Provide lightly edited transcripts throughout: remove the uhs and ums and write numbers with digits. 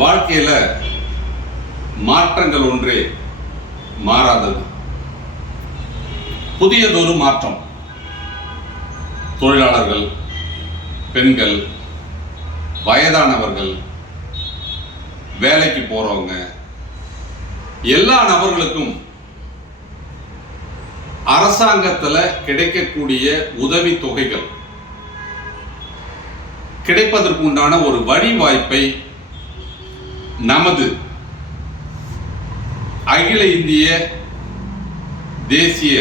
வாழ்க்கையில மாற்றங்கள் ஒன்றே மாறாதது. புதியதொரு மாற்றம். தொழிலாளர்கள், பெண்கள், வயதானவர்கள், வேலைக்கு போறவங்க, எல்லா நபர்களுக்கும் அரசாங்கத்தில் கிடைக்கக்கூடிய உதவி தொகைகள் கிடைப்பதற்கு உண்டான ஒரு வழி வாய்ப்பை நமது அகில இந்திய தேசிய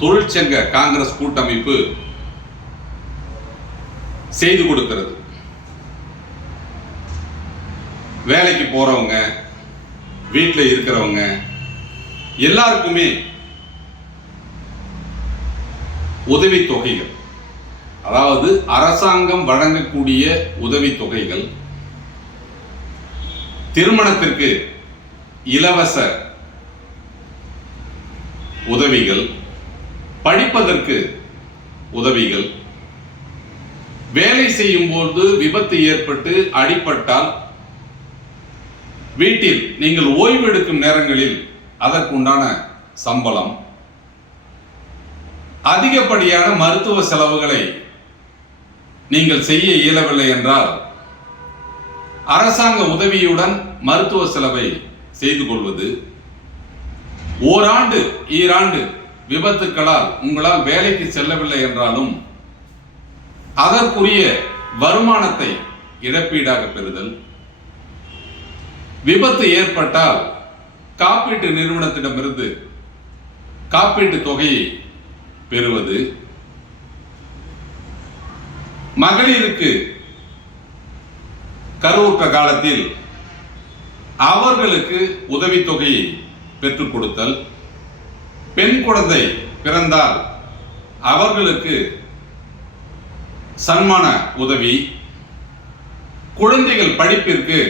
தொழிற்சங்க காங்கிரஸ் கூட்டமைப்பு செய்து கொடுக்கிறது. வேலைக்கு போறவங்க, வீட்டில் இருக்கிறவங்க எல்லாருக்குமே உதவி தொகைகள், அதாவது அரசாங்கம் வழங்கக்கூடிய உதவி தொகைகள், திருமணத்திற்கு இலவச உதவிகள், படிப்பதற்கு உதவிகள், வேலை செய்யும் போது விபத்து ஏற்பட்டு அடிபட்டால் வீட்டில் நீங்கள் ஓய்வு எடுக்கும் நேரங்களில் அதற்குண்டான சம்பளம், அதிகப்படியான மருத்துவ செலவுகளை நீங்கள் செய்ய இயலவில்லை என்றால் அரசாங்க உதவியுடன் மருத்துவ செலவை செய்து கொள்வது, ஓராண்டு ஈராண்டு விபத்துக்களால் உங்களால் வேலைக்கு செல்லவில்லை என்றாலும் அதற்குரிய வருமானத்தை இழப்பீடாக பெறுதல், விபத்து ஏற்பட்டால் காப்பீட்டு நிறுவனத்திடமிருந்து காப்பீட்டு தொகையை பெறுவது, மகளிருக்கு கருவுற்ற காலத்தில் அவர்களுக்கு உதவித்தொகையை பெற்றுக் கொடுத்தல், பெண் குழந்தை பிறந்தால் அவர்களுக்கு சன்மான உதவி, குழந்தைகள் படிப்பிற்கு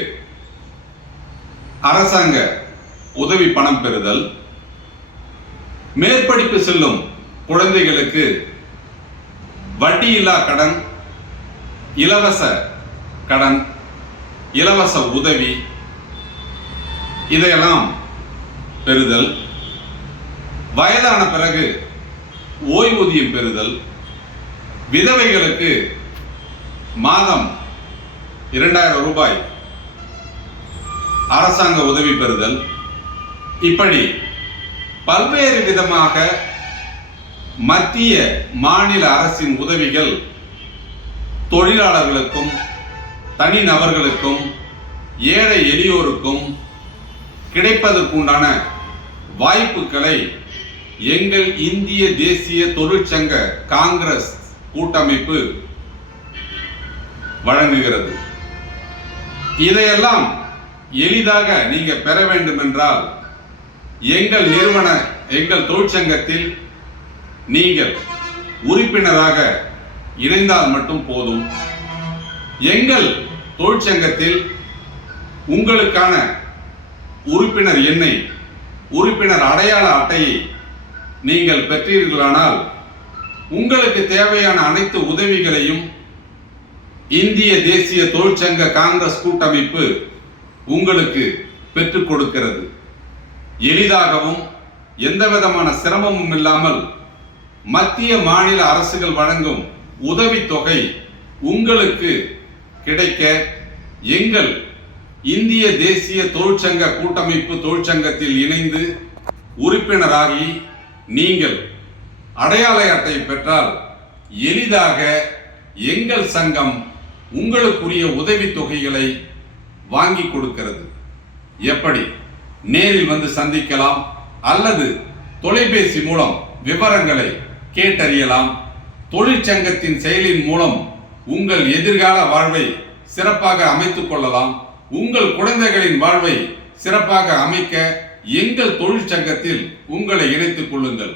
அரசாங்க உதவி பணம் பெறுதல், மேற்படிப்பு செல்லும் குழந்தைகளுக்கு வட்டியில்லா கடன், இலவச கடன், இலவச உதவி, இதையெல்லாம் பெறுதல், வயதான பிறகு ஓய்வூதியம் பெறுதல், விதவைகளுக்கு மாதம் 2000 ரூபாய் அரசாங்க உதவி பெறுதல், இப்படி பல்வேறு விதமாக மத்திய மாநில அரசின் உதவிகள் தொழிலாளர்களுக்கும், தனிநபர்களுக்கும், ஏழை எளியோருக்கும் கிடைப்பதற்குண்டான வாய்ப்புகளை எங்கள் இந்திய தேசிய தொழிற்சங்க காங்கிரஸ் கூட்டமைப்பு வழங்குகிறது. இதையெல்லாம் எளிதாக நீங்க பெற வேண்டும் என்றால் எங்கள் தொழிற்சங்கத்தில் நீங்கள் உறுப்பினராக இணைந்தால் மட்டும் போதும். எங்கள் தொழிற்சங்கத்தில் உங்களுக்கான உறுப்பினர் எண்ணை, உறுப்பினர் அடையாள அட்டையை நீங்கள் பெற்றீர்களானால் உங்களுக்கு தேவையான அனைத்து உதவிகளையும் இந்திய தேசிய தொழிற்சங்க காங்கிரஸ் கூட்டமைப்பு உங்களுக்கு பெற்றுக் கொடுக்கிறது. எளிதாகவும் எந்த விதமான சிரமமும் இல்லாமல் மத்திய மாநில அரசுகள் வழங்கும் உதவித்தொகை உங்களுக்கு கிடைக்க எங்கள் இந்திய தேசிய தொழிற்சங்க கூட்டமைப்பு தொழிற்சங்கத்தில் இணைந்து உறுப்பினராகி நீங்கள் அடையாள அட்டை பெற்றால் எளிதாக எங்கள் சங்கம் உங்களுக்குரிய உதவித்தொகைகளை வாங்கி கொடுக்கிறது. எப்படி? நேரில் வந்து சந்திக்கலாம் அல்லது தொலைபேசி மூலம் விவரங்களை கேட்டறியலாம். தொழிற்சங்கத்தின் செயலின் மூலம் உங்கள் எதிர்கால வாழ்வை சிறப்பாக அமைத்துக் கொள்ளலாம். உங்கள் குழந்தைகளின் வாழ்வை சிறப்பாக அமைக்க எங்கள் தொழிற்சங்கத்தில் உங்களை இணைத்துக் கொள்ளுங்கள்.